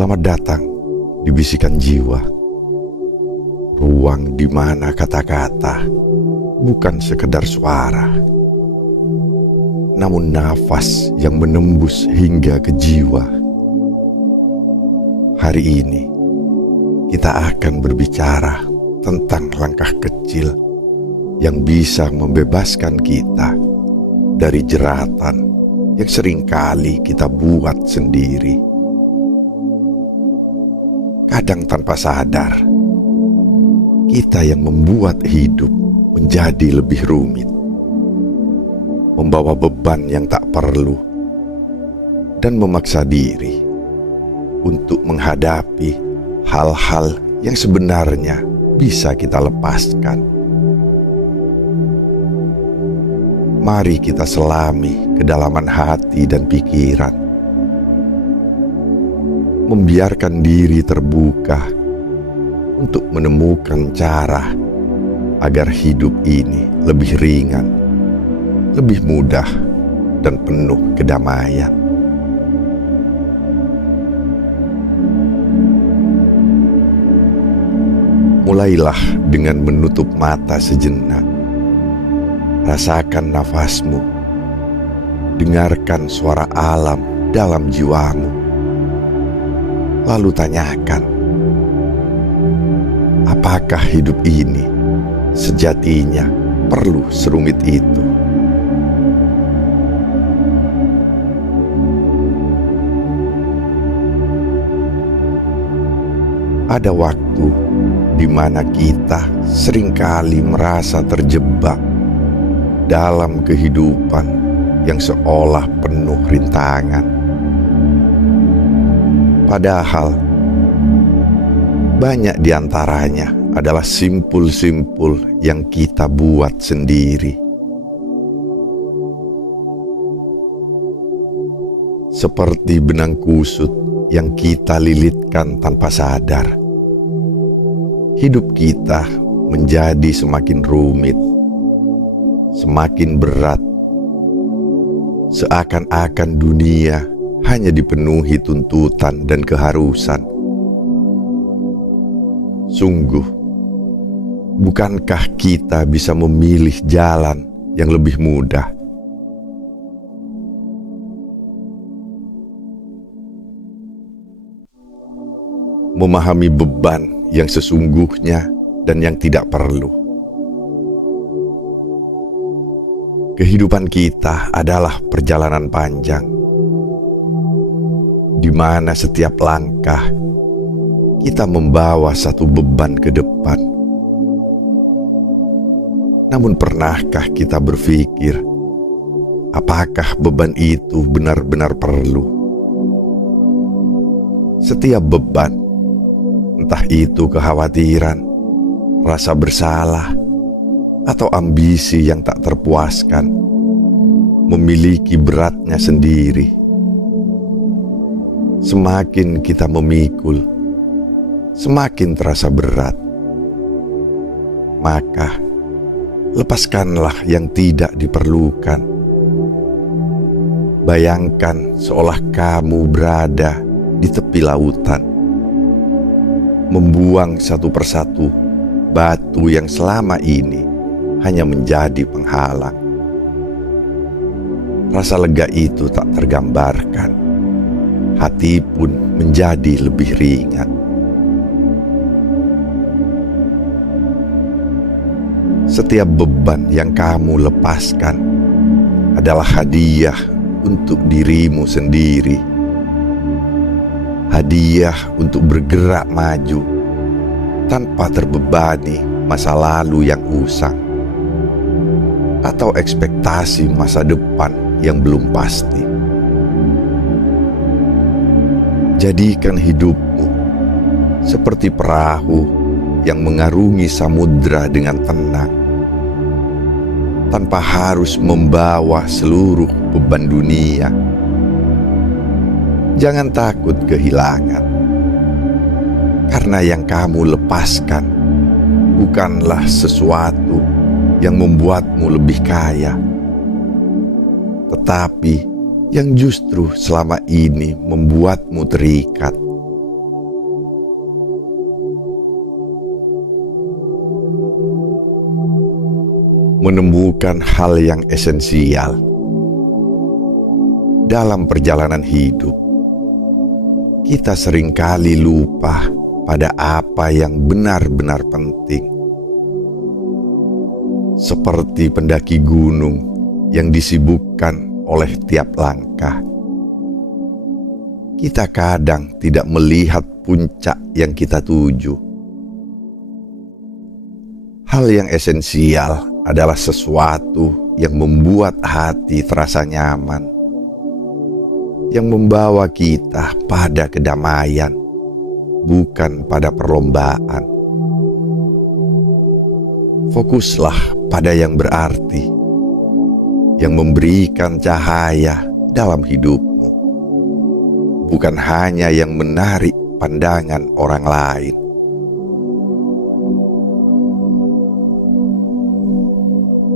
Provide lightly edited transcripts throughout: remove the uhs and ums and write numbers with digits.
Selamat datang di bisikan jiwa, ruang di mana kata-kata bukan sekedar suara, namun nafas yang menembus hingga ke jiwa. Hari ini kita akan berbicara tentang langkah kecil yang bisa membebaskan kita dari jeratan yang seringkali kita buat sendiri. Kadang tanpa sadar, kita yang membuat hidup menjadi lebih rumit, membawa beban yang tak perlu, dan memaksa diri untuk menghadapi hal-hal yang sebenarnya bisa kita lepaskan. Mari kita selami kedalaman hati dan pikiran, membiarkan diri terbuka untuk menemukan cara agar hidup ini lebih ringan, lebih mudah, dan penuh kedamaian. Mulailah dengan menutup mata sejenak. Rasakan nafasmu, dengarkan suara alam dalam jiwamu. Lalu tanyakan, apakah hidup ini sejatinya perlu serumit itu? Ada waktu di mana kita seringkali merasa terjebak dalam kehidupan yang seolah penuh rintangan. Padahal banyak di antaranya adalah simpul-simpul yang kita buat sendiri. Seperti benang kusut yang kita lilitkan tanpa sadar, hidup kita menjadi semakin rumit, semakin berat, seakan-akan dunia hanya dipenuhi tuntutan dan keharusan. Sungguh, bukankah kita bisa memilih jalan yang lebih mudah? Memahami beban yang sesungguhnya dan yang tidak perlu. Kehidupan kita adalah perjalanan panjang, di mana setiap langkah kita membawa satu beban ke depan. Namun pernahkah kita berpikir, apakah beban itu benar-benar perlu? Setiap beban, entah itu kekhawatiran, rasa bersalah, atau ambisi yang tak terpuaskan, memiliki beratnya sendiri. Semakin kita memikul, semakin terasa berat. Maka, lepaskanlah yang tidak diperlukan. Bayangkan seolah kamu berada di tepi lautan, membuang satu persatu batu yang selama ini hanya menjadi penghalang. Rasa lega itu tak tergambarkan. Hati pun menjadi lebih ringan. Setiap beban yang kamu lepaskan adalah hadiah untuk dirimu sendiri. Hadiah untuk bergerak maju tanpa terbebani masa lalu yang usang atau ekspektasi masa depan yang belum pasti. Jadikan hidupmu seperti perahu yang mengarungi samudra dengan tenang, tanpa harus membawa seluruh beban dunia. Jangan takut kehilangan, karena yang kamu lepaskan bukanlah sesuatu yang membuatmu lebih kaya, tetapi yang justru selama ini membuatmu terikat, menemukan hal yang esensial dalam perjalanan hidup. Kita seringkali lupa pada apa yang benar-benar penting. Seperti pendaki gunung yang disibukkan oleh tiap langkah. Kita kadang tidak melihat puncak yang kita tuju. Hal yang esensial adalah sesuatu yang membuat hati terasa nyaman, yang membawa kita pada kedamaian, bukan pada perlombaan. Fokuslah pada yang berarti, yang memberikan cahaya dalam hidupmu, bukan hanya yang menarik pandangan orang lain.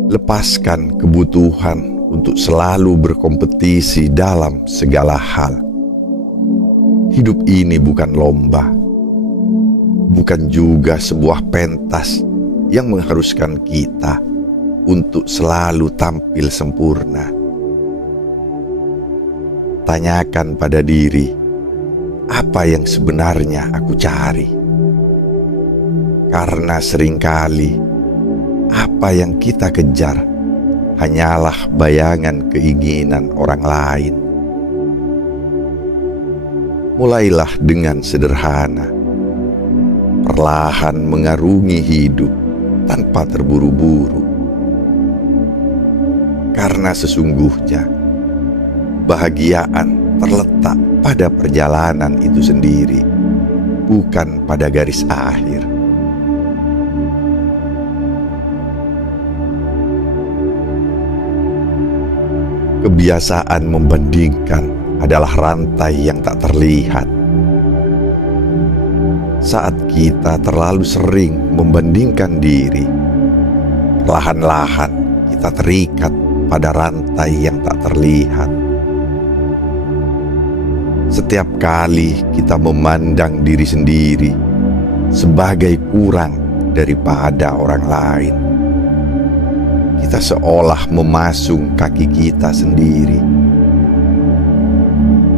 Lepaskan kebutuhan untuk selalu berkompetisi dalam segala hal. Hidup ini bukan lomba, bukan juga sebuah pentas yang mengharuskan kita untuk selalu tampil sempurna. Tanyakan pada diri, apa yang sebenarnya aku cari? Karena seringkali apa yang kita kejar hanyalah bayangan keinginan orang lain. Mulailah dengan sederhana, perlahan mengarungi hidup tanpa terburu-buru. Karena sesungguhnya kebahagiaan terletak pada perjalanan itu sendiri, bukan pada garis akhir. Kebiasaan membandingkan adalah rantai yang tak terlihat. Saat kita terlalu sering membandingkan diri, perlahan-lahan kita terikat pada rantai yang tak terlihat. Setiap kali kita memandang diri sendiri sebagai kurang daripada orang lain, kita seolah memasung kaki kita sendiri.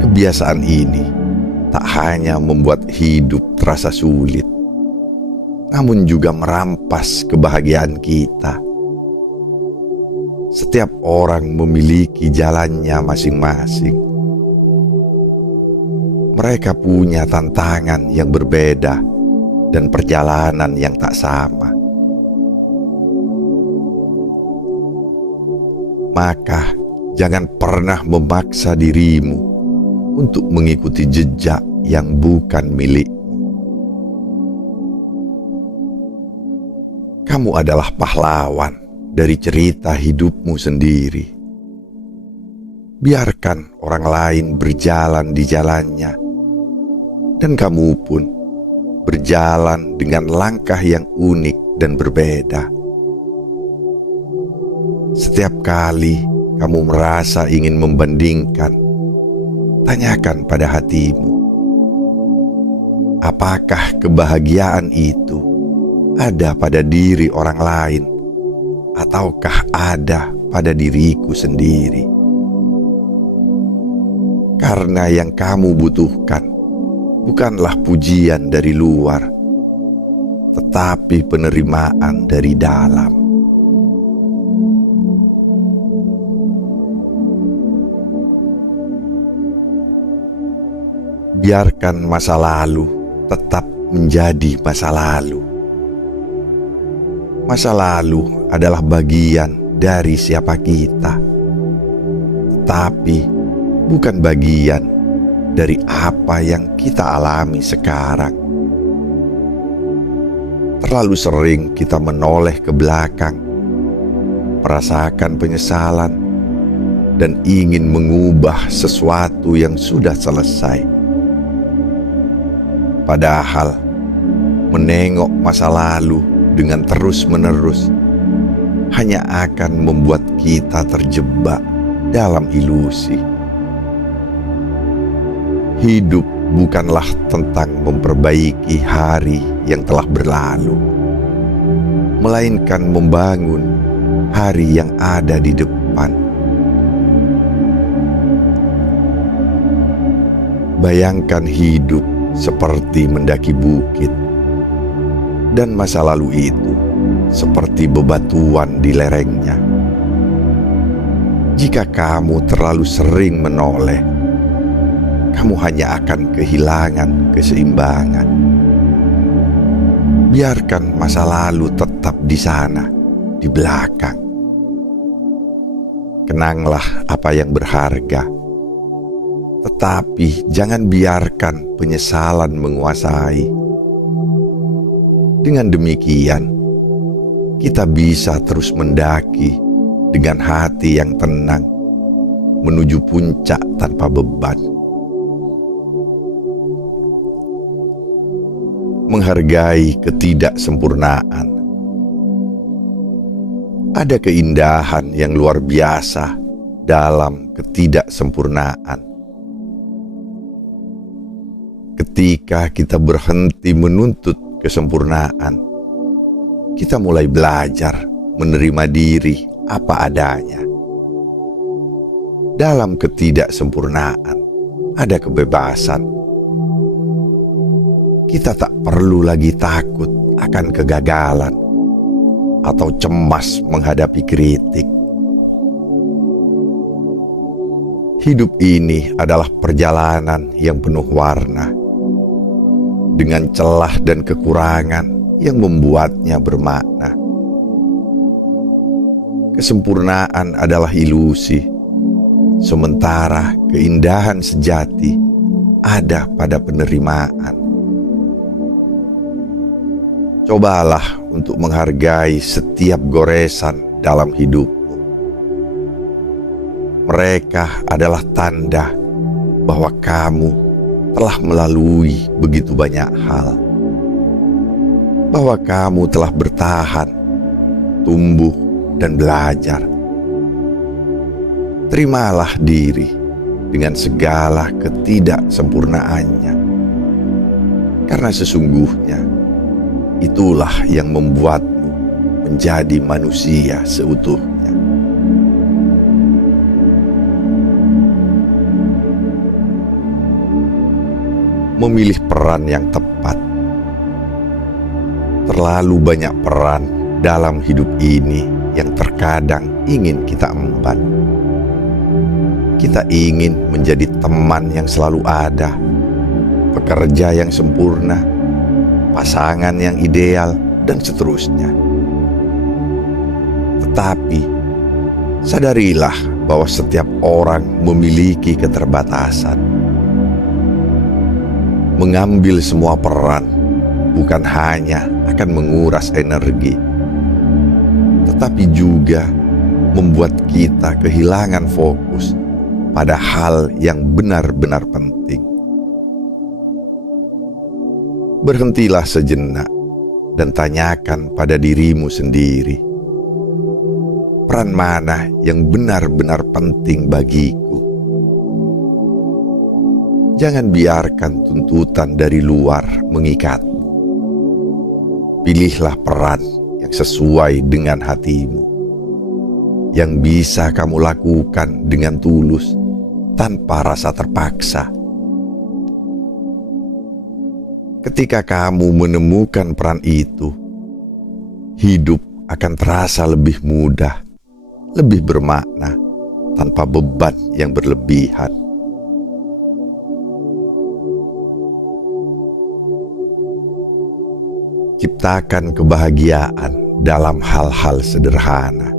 Kebiasaan ini tak hanya membuat hidup terasa sulit, namun juga merampas kebahagiaan kita. Setiap orang memiliki jalannya masing-masing. Mereka punya tantangan yang berbeda dan perjalanan yang tak sama. Maka jangan pernah memaksa dirimu untuk mengikuti jejak yang bukan milikmu. Kamu adalah pahlawan dari cerita hidupmu sendiri. Biarkan orang lain berjalan di jalannya, dan kamu pun berjalan dengan langkah yang unik dan berbeda. Setiap kali kamu merasa ingin membandingkan, tanyakan pada hatimu, apakah kebahagiaan itu ada pada diri orang lain, ataukah ada pada diriku sendiri? Karena yang kamu butuhkan bukanlah pujian dari luar, tetapi penerimaan dari dalam. Biarkan masa lalu tetap menjadi masa lalu. Masa lalu adalah bagian dari siapa kita, tetapi bukan bagian dari apa yang kita alami sekarang. Terlalu sering kita menoleh ke belakang, merasakan penyesalan, dan ingin mengubah sesuatu yang sudah selesai. Padahal menengok masa lalu dengan terus-menerus hanya akan membuat kita terjebak dalam ilusi. Hidup bukanlah tentang memperbaiki hari yang telah berlalu, melainkan membangun hari yang ada di depan. Bayangkan hidup seperti mendaki bukit, dan masa lalu itu seperti bebatuan di lerengnya. Jika kamu terlalu sering menoleh, kamu hanya akan kehilangan keseimbangan. Biarkan masa lalu tetap di sana, di belakang. Kenanglah apa yang berharga, tetapi jangan biarkan penyesalan menguasai. Dengan demikian, kita bisa terus mendaki dengan hati yang tenang menuju puncak tanpa beban. Menghargai ketidaksempurnaan. Ada keindahan yang luar biasa dalam ketidaksempurnaan. Ketika kita berhenti menuntut kesempurnaan, kita mulai belajar menerima diri apa adanya. Dalam ketidaksempurnaan ada kebebasan. Kita tak perlu lagi takut akan kegagalan atau cemas menghadapi kritik. Hidup ini adalah perjalanan yang penuh warna, dengan celah dan kekurangan yang membuatnya bermakna. Kesempurnaan adalah ilusi, sementara keindahan sejati ada pada penerimaan. Cobalah untuk menghargai setiap goresan dalam hidupmu. Mereka adalah tanda bahwa kamu telah melalui begitu banyak hal, bahwa kamu telah bertahan, tumbuh, dan belajar. Terimalah diri dengan segala ketidaksempurnaannya, karena sesungguhnya itulah yang membuatmu menjadi manusia seutuhnya. Memilih peran yang tepat. Terlalu banyak peran dalam hidup ini yang terkadang ingin kita emban. Kita ingin menjadi teman yang selalu ada, pekerja yang sempurna, pasangan yang ideal, dan seterusnya. Tetapi, sadarilah bahwa setiap orang memiliki keterbatasan. Mengambil semua peran bukan hanya akan menguras energi, tetapi juga membuat kita kehilangan fokus pada hal yang benar-benar penting. Berhentilah sejenak dan tanyakan pada dirimu sendiri, peran mana yang benar-benar penting bagiku? Jangan biarkan tuntutan dari luar mengikatmu. Pilihlah peran yang sesuai dengan hatimu, yang bisa kamu lakukan dengan tulus tanpa rasa terpaksa. Ketika kamu menemukan peran itu, hidup akan terasa lebih mudah, lebih bermakna, tanpa beban yang berlebihan. Ciptakan kebahagiaan dalam hal-hal sederhana.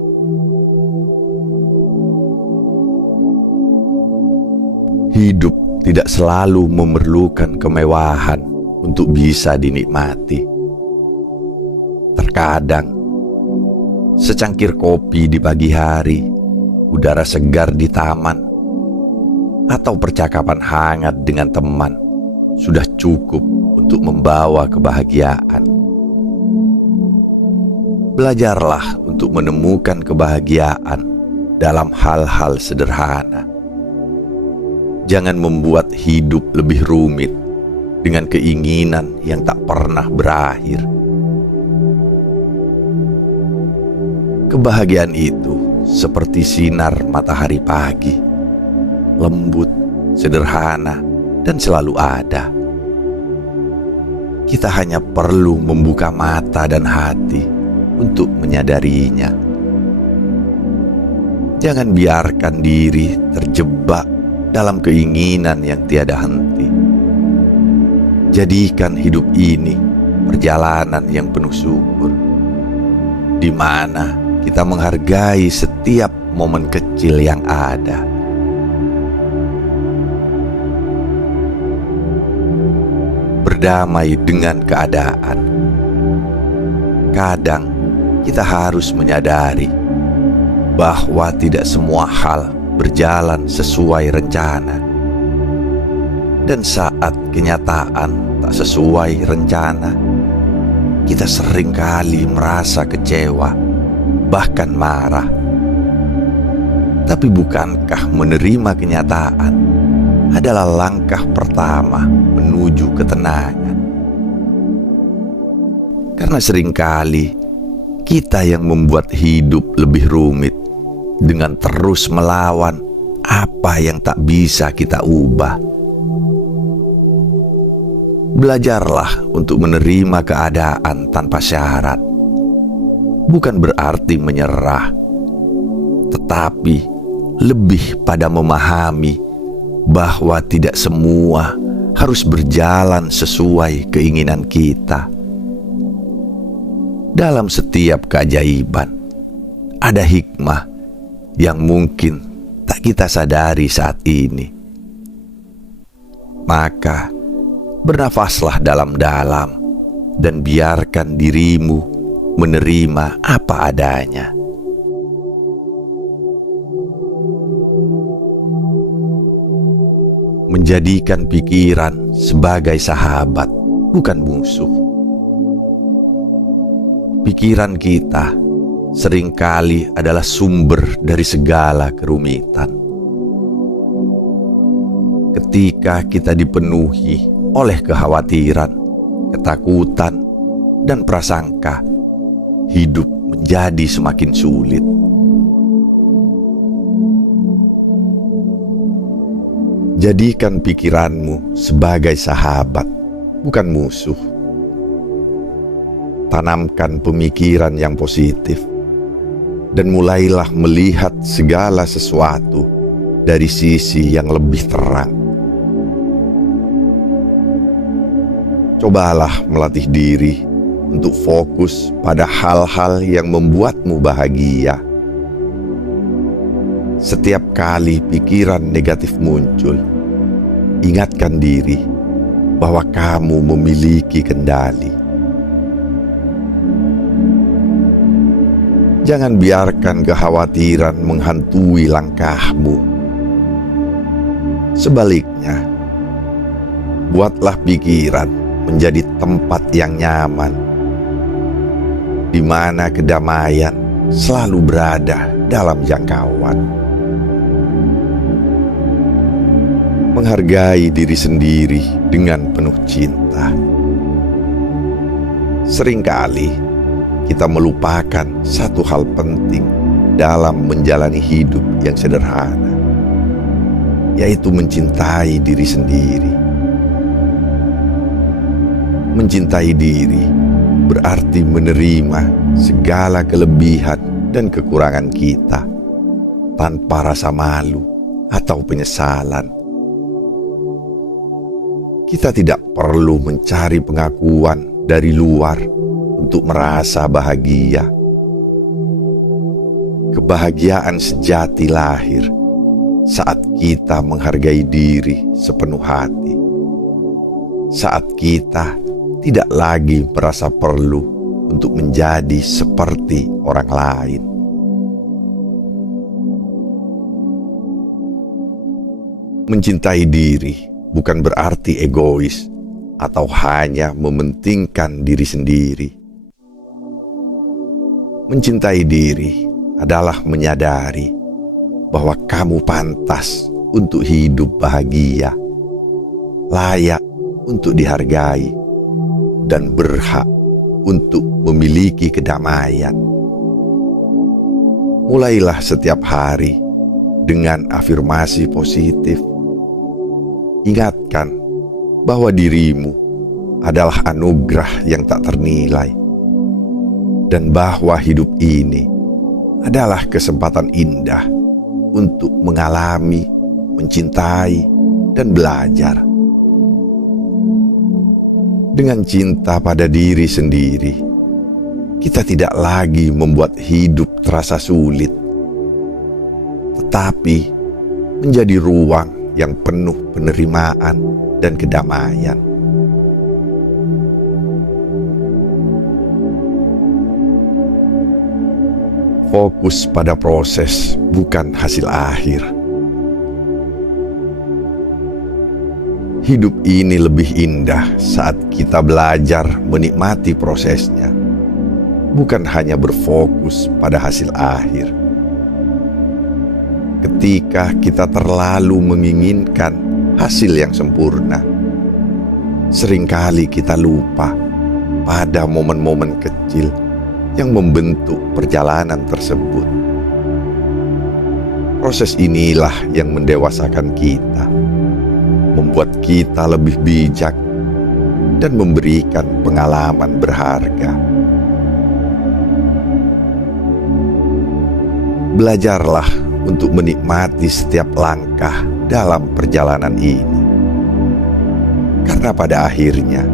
Hidup tidak selalu memerlukan kemewahan untuk bisa dinikmati. Terkadang, secangkir kopi di pagi hari, udara segar di taman, atau percakapan hangat dengan teman sudah cukup untuk membawa kebahagiaan. Belajarlah untuk menemukan kebahagiaan dalam hal-hal sederhana. Jangan membuat hidup lebih rumit dengan keinginan yang tak pernah berakhir. Kebahagiaan itu seperti sinar matahari pagi, lembut, sederhana, dan selalu ada. Kita hanya perlu membuka mata dan hati untuk menyadarinya. Jangan biarkan diri terjebak dalam keinginan yang tiada henti. Jadikan hidup ini perjalanan yang penuh syukur, di mana kita menghargai setiap momen kecil yang ada. Berdamai dengan keadaan. Kadang kita harus menyadari bahwa tidak semua hal berjalan sesuai rencana. Dan saat kenyataan tak sesuai rencana, kita seringkali merasa kecewa, bahkan marah. Tapi bukankah menerima kenyataan adalah langkah pertama menuju ketenangan? Karena seringkali kita yang membuat hidup lebih rumit dengan terus melawan apa yang tak bisa kita ubah. Belajarlah untuk menerima keadaan tanpa syarat. Bukan berarti menyerah, tetapi lebih pada memahami bahwa tidak semua harus berjalan sesuai keinginan kita. Dalam setiap keajaiban ada hikmah yang mungkin tak kita sadari saat ini. Maka bernafaslah dalam-dalam dan biarkan dirimu menerima apa adanya. Menjadikan pikiran sebagai sahabat, bukan musuh. Pikiran kita seringkali adalah sumber dari segala kerumitan. Ketika kita dipenuhi oleh kekhawatiran, ketakutan, dan prasangka, hidup menjadi semakin sulit. Jadikan pikiranmu sebagai sahabat, bukan musuh. Tanamkan pemikiran yang positif, dan mulailah melihat segala sesuatu dari sisi yang lebih terang. Cobalah melatih diri untuk fokus pada hal-hal yang membuatmu bahagia. Setiap kali pikiran negatif muncul, ingatkan diri bahwa kamu memiliki kendali. Jangan biarkan kekhawatiran menghantui langkahmu. Sebaliknya, buatlah pikiran menjadi tempat yang nyaman, di mana kedamaian selalu berada dalam jangkauan. Menghargai diri sendiri dengan penuh cinta. Seringkali kita melupakan satu hal penting dalam menjalani hidup yang sederhana, yaitu mencintai diri sendiri. Mencintai diri berarti menerima segala kelebihan dan kekurangan kita tanpa rasa malu atau penyesalan. Kita tidak perlu mencari pengakuan dari luar untuk merasa bahagia. Kebahagiaan sejati lahir saat kita menghargai diri sepenuh hati. Saat kita tidak lagi merasa perlu untuk menjadi seperti orang lain. Mencintai diri bukan berarti egois atau hanya mementingkan diri sendiri. Mencintai diri adalah menyadari bahwa kamu pantas untuk hidup bahagia, layak untuk dihargai, dan berhak untuk memiliki kedamaian. mulailah setiap hari dengan afirmasi positif. Ingatkan bahwa dirimu adalah anugerah yang tak ternilai, dan bahwa hidup ini adalah kesempatan indah untuk mengalami, mencintai, dan belajar. Dengan cinta pada diri sendiri, kita tidak lagi membuat hidup terasa sulit, tetapi menjadi ruang yang penuh penerimaan dan kedamaian. Fokus pada proses, bukan hasil akhir. Hidup ini lebih indah saat kita belajar menikmati prosesnya, bukan hanya berfokus pada hasil akhir. Ketika kita terlalu menginginkan hasil yang sempurna, seringkali kita lupa pada momen-momen kecil yang membentuk perjalanan tersebut. Proses inilah yang mendewasakan kita, membuat kita lebih bijak, dan memberikan pengalaman berharga. Belajarlah untuk menikmati setiap langkah dalam perjalanan ini, karena pada akhirnya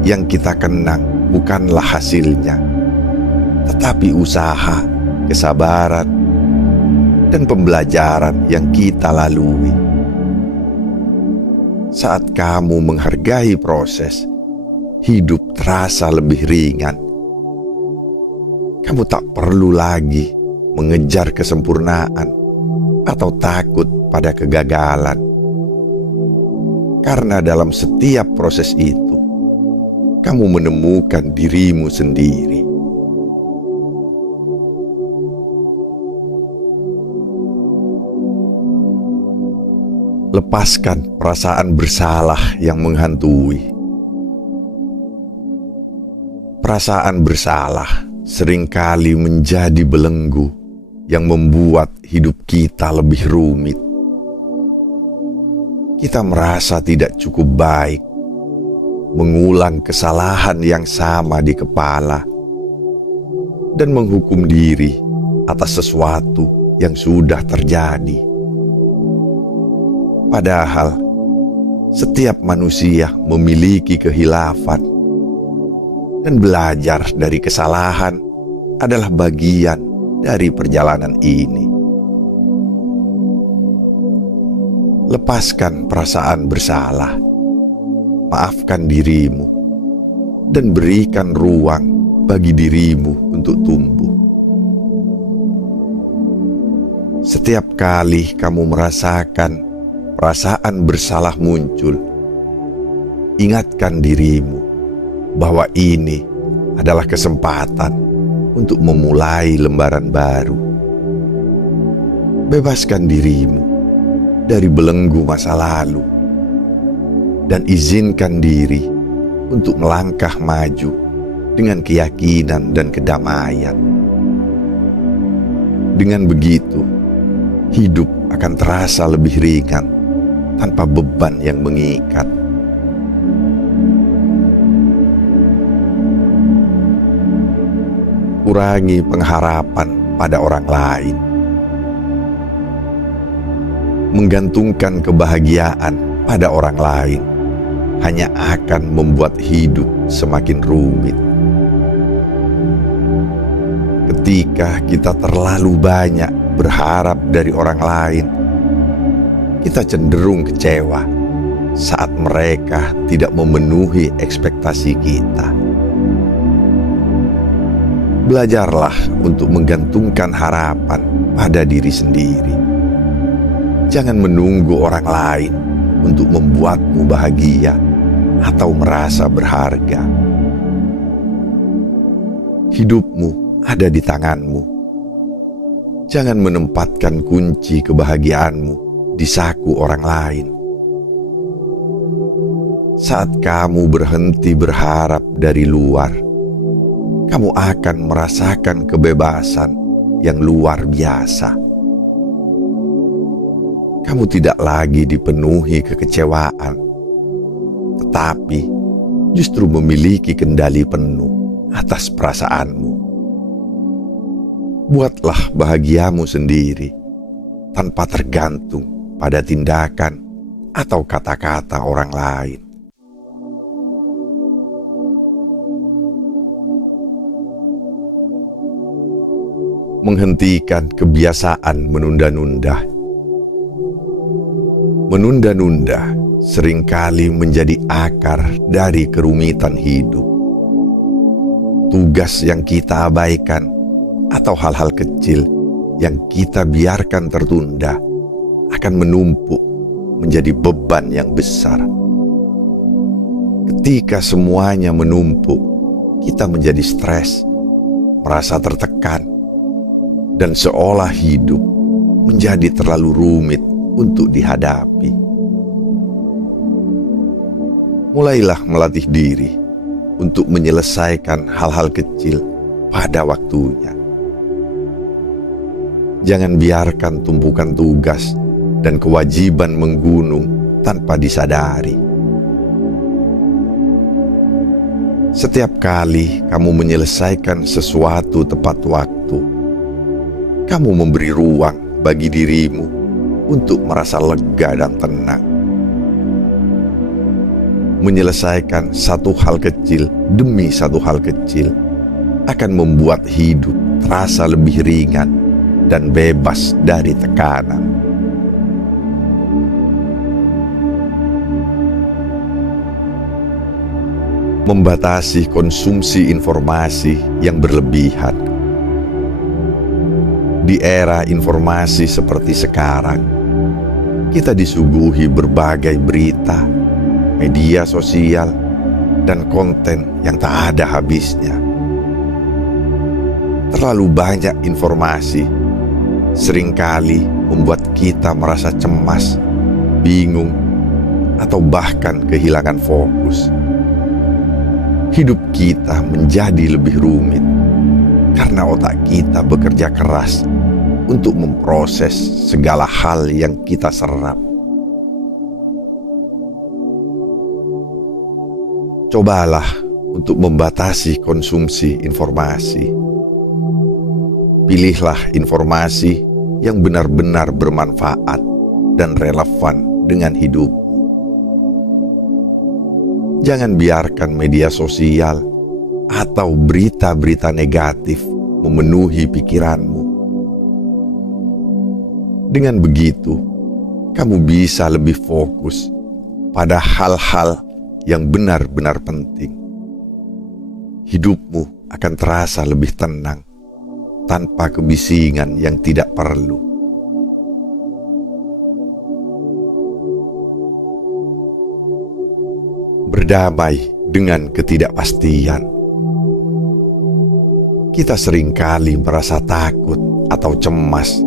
yang kita kenang bukanlah hasilnya, tetapi usaha, kesabaran, dan pembelajaran yang kita lalui. Saat kamu menghargai proses, hidup terasa lebih ringan. Kamu tak perlu lagi mengejar kesempurnaan atau takut pada kegagalan. Karena dalam setiap proses itu, kamu menemukan dirimu sendiri. Lepaskan perasaan bersalah yang menghantui. Perasaan bersalah seringkali menjadi belenggu yang membuat hidup kita lebih rumit. Kita merasa tidak cukup baik, mengulang kesalahan yang sama di kepala, dan menghukum diri atas sesuatu yang sudah terjadi. Padahal, setiap manusia memiliki kehilafan, dan belajar dari kesalahan adalah bagian dari perjalanan ini. Lepaskan perasaan bersalah, maafkan dirimu, dan berikan ruang bagi dirimu untuk tumbuh. Setiap kali kamu merasakan perasaan bersalah muncul, ingatkan dirimu bahwa ini adalah kesempatan untuk memulai lembaran baru. Bebaskan dirimu dari belenggu masa lalu, dan izinkan diri untuk melangkah maju dengan keyakinan dan kedamaian. Dengan begitu, hidup akan terasa lebih ringan tanpa beban yang mengikat. Kurangi pengharapan pada orang lain. Menggantungkan kebahagiaan pada orang lain hanya akan membuat hidup semakin rumit. Ketika kita terlalu banyak berharap dari orang lain, kita cenderung kecewa saat mereka tidak memenuhi ekspektasi kita. Belajarlah untuk menggantungkan harapan pada diri sendiri. Jangan menunggu orang lain untuk membuatmu bahagia atau merasa berharga. Hidupmu ada di tanganmu. Jangan menempatkan kunci kebahagiaanmu di saku orang lain. Saat kamu berhenti berharap dari luar, kamu akan merasakan kebebasan yang luar biasa. Kamu tidak lagi dipenuhi kekecewaan, tetapi justru memiliki kendali penuh atas perasaanmu. Buatlah bahagiamu sendiri tanpa tergantung pada tindakan atau kata-kata orang lain. Menghentikan kebiasaan menunda-nunda. Menunda-nunda seringkali menjadi akar dari kerumitan hidup. Tugas yang kita abaikan atau hal-hal kecil yang kita biarkan tertunda akan menumpuk menjadi beban yang besar. Ketika semuanya menumpuk, kita menjadi stres, merasa tertekan, dan seolah hidup menjadi terlalu rumit untuk dihadapi. Mulailah melatih diri untuk menyelesaikan hal-hal kecil pada waktunya. Jangan biarkan tumpukan tugas dan kewajiban menggunung tanpa disadari. Setiap kali kamu menyelesaikan sesuatu tepat waktu, kamu memberi ruang bagi dirimu untuk merasa lega dan tenang. Menyelesaikan satu hal kecil demi satu hal kecil akan membuat hidup terasa lebih ringan dan bebas dari tekanan. Membatasi konsumsi informasi yang berlebihan. Di era informasi seperti sekarang, kita disuguhi berbagai berita, media sosial, dan konten yang tak ada habisnya. Terlalu banyak informasi seringkali membuat kita merasa cemas, bingung, atau bahkan kehilangan fokus. Hidup kita menjadi lebih rumit karena otak kita bekerja keras untuk memproses segala hal yang kita serap. Cobalah untuk membatasi konsumsi informasi. Pilihlah informasi yang benar-benar bermanfaat dan relevan dengan hidupmu. Jangan biarkan media sosial atau berita-berita negatif memenuhi pikiranmu. Dengan begitu, kamu bisa lebih fokus pada hal-hal yang benar-benar penting. Hidupmu akan terasa lebih tenang tanpa kebisingan yang tidak perlu. Berdamai dengan ketidakpastian. Kita seringkali merasa takut atau cemas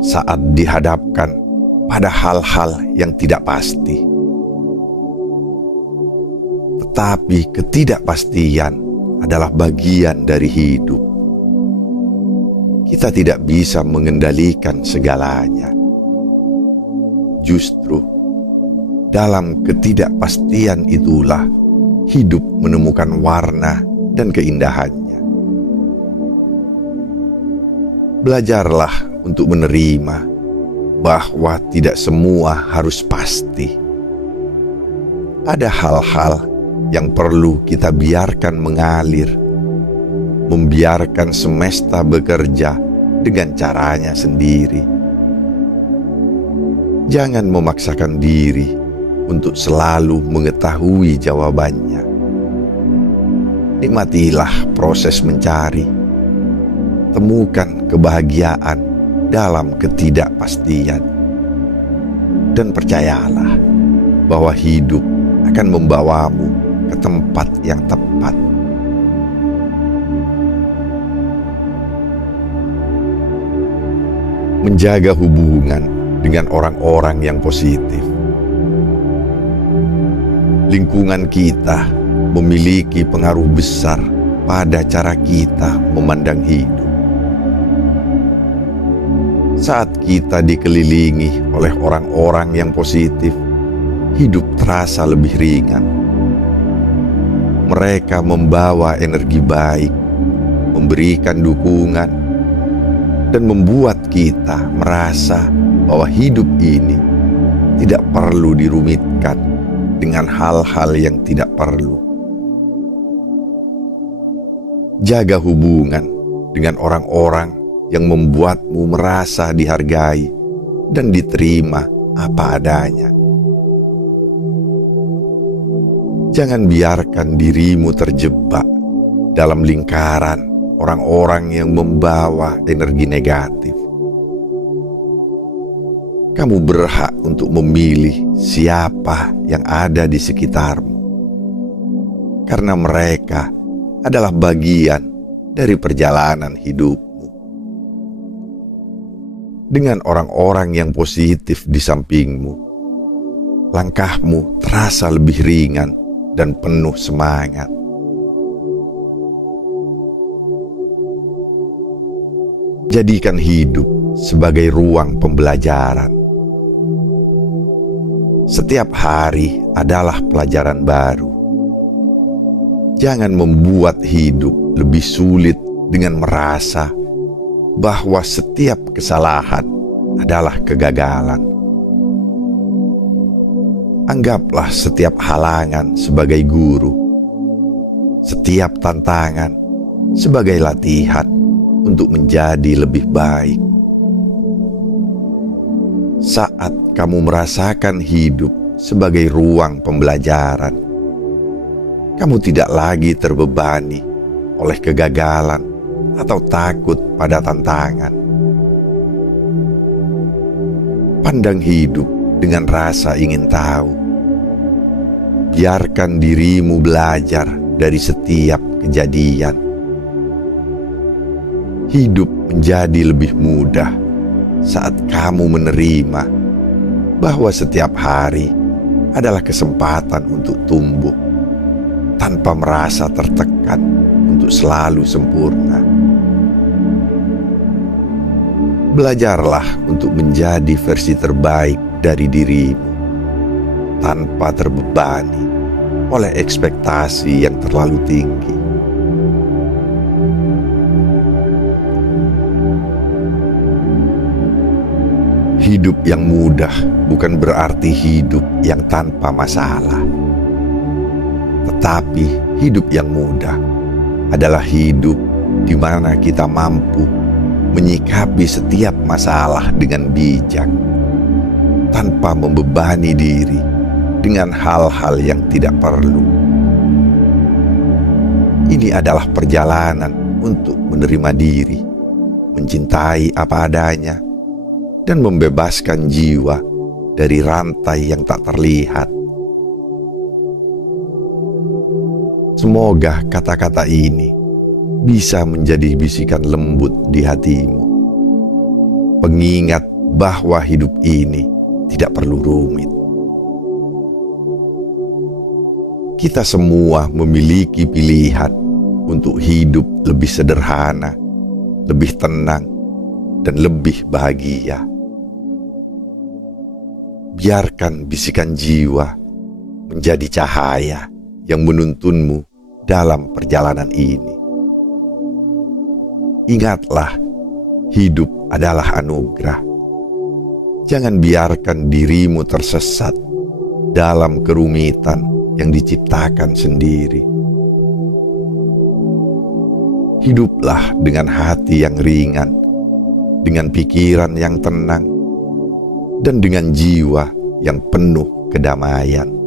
saat dihadapkan pada hal-hal yang tidak pasti. Tetapi ketidakpastian adalah bagian dari hidup. Kita tidak bisa mengendalikan segalanya. Justru dalam ketidakpastian itulah hidup menemukan warna dan keindahannya. Belajarlah untuk menerima bahwa tidak semua harus pasti. Ada hal-hal yang perlu kita biarkan mengalir, membiarkan semesta bekerja dengan caranya sendiri. Jangan memaksakan diri untuk selalu mengetahui jawabannya. Nikmatilah proses mencari. Temukan kebahagiaan dalam ketidakpastian. Dan percayalah bahwa hidup akan membawamu ke tempat yang tepat. Menjaga hubungan dengan orang-orang yang positif. Lingkungan kita memiliki pengaruh besar pada cara kita memandang hidup. Saat kita dikelilingi oleh orang-orang yang positif, hidup terasa lebih ringan. Mereka membawa energi baik, memberikan dukungan, dan membuat kita merasa bahwa hidup ini tidak perlu dirumitkan dengan hal-hal yang tidak perlu. Jaga hubungan dengan orang-orang yang membuatmu merasa dihargai dan diterima apa adanya. Jangan biarkan dirimu terjebak dalam lingkaran orang-orang yang membawa energi negatif. Kamu berhak untuk memilih siapa yang ada di sekitarmu, karena mereka adalah bagian dari perjalanan hidupmu. Dengan orang-orang yang positif di sampingmu, langkahmu terasa lebih ringan dan penuh semangat. Jadikan hidup sebagai ruang pembelajaran. Setiap hari adalah pelajaran baru. Jangan membuat hidup lebih sulit dengan merasa bahwa setiap kesalahan adalah kegagalan. Anggaplah setiap halangan sebagai guru, setiap tantangan sebagai latihan untuk menjadi lebih baik. Saat kamu merasakan hidup sebagai ruang pembelajaran, kamu tidak lagi terbebani oleh kegagalan atau takut pada tantangan. Pandang hidup dengan rasa ingin tahu. Biarkan dirimu belajar dari setiap kejadian. Hidup menjadi lebih mudah saat kamu menerima bahwa setiap hari adalah kesempatan untuk tumbuh tanpa merasa tertekan untuk selalu sempurna. Belajarlah untuk menjadi versi terbaik dari dirimu tanpa terbebani oleh ekspektasi yang terlalu tinggi. Hidup yang mudah bukan berarti hidup yang tanpa masalah. Tetapi hidup yang mudah adalah hidup di mana kita mampu menyikapi setiap masalah dengan bijak, tanpa membebani diri dengan hal-hal yang tidak perlu. Ini adalah perjalanan untuk menerima diri, mencintai apa adanya, dan membebaskan jiwa dari rantai yang tak terlihat. Semoga kata-kata ini bisa menjadi bisikan lembut di hatimu, pengingat bahwa hidup ini tidak perlu rumit. Kita semua memiliki pilihan untuk hidup lebih sederhana, lebih tenang, dan lebih bahagia. Biarkan bisikan jiwa menjadi cahaya yang menuntunmu dalam perjalanan ini. Ingatlah, hidup adalah anugerah. Jangan biarkan dirimu tersesat dalam kerumitan yang diciptakan sendiri. Hiduplah dengan hati yang ringan, dengan pikiran yang tenang, dan dengan jiwa yang penuh kedamaian.